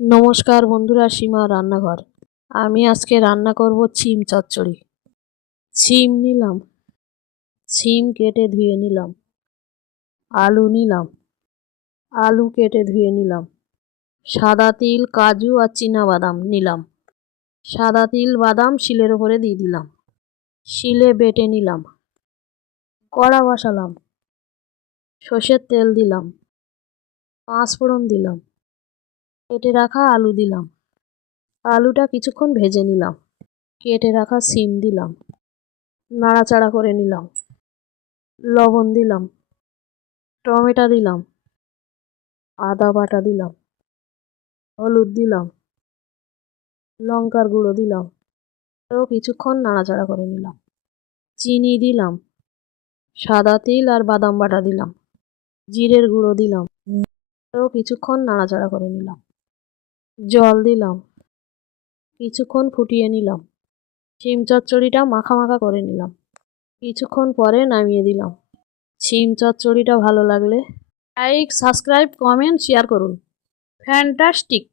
নমস্কার বন্ধুরা, সীমা রান্নাঘর। আমি আজকে রান্না করব সিম চচ্চড়ি। সিম নিলাম, সিম কেটে ধুয়ে নিলাম। আলু নিলাম, আলু কেটে ধুয়ে নিলাম। সাদা তিল, কাজু আর বাদাম নিলাম। সাদা তিল বাদাম শিলের উপরে দিয়ে দিলাম, শিলে বেটে নিলাম। কড়া বসালাম, সর্ষের তেল দিলাম, পাঁচফোড়ন দিলাম, কেটে রাখা আলু দিলাম। আলুটা কিছুক্ষণ ভেজে নিলাম। কেটে রাখা সিম দিলাম, নাড়াচাড়া করে নিলাম। লবণ দিলাম, টমেটো দিলাম, আদা বাটা দিলাম, হলুদ দিলাম, লঙ্কার গুঁড়ো দিলাম। আরও কিছুক্ষণ নাড়াচাড়া করে নিলাম। চিনি দিলাম, সাদা তিল আর বাদাম বাটা দিলাম, জিরের গুঁড়ো দিলাম। আরও কিছুক্ষণ নাড়াচাড়া করে নিলাম। জল দিলাম, কিছুক্ষণ ফুটিয়ে নিলাম। শিম চচ্চড়িটা মাখা মাখা করে নিলাম। কিছুক্ষণ পরে নামিয়ে দিলাম। শিম চচ্চড়িটা ভালো লাগলে লাইক, সাবস্ক্রাইব, কমেন্ট, শেয়ার করুন। ফ্যান্টাস্টিক।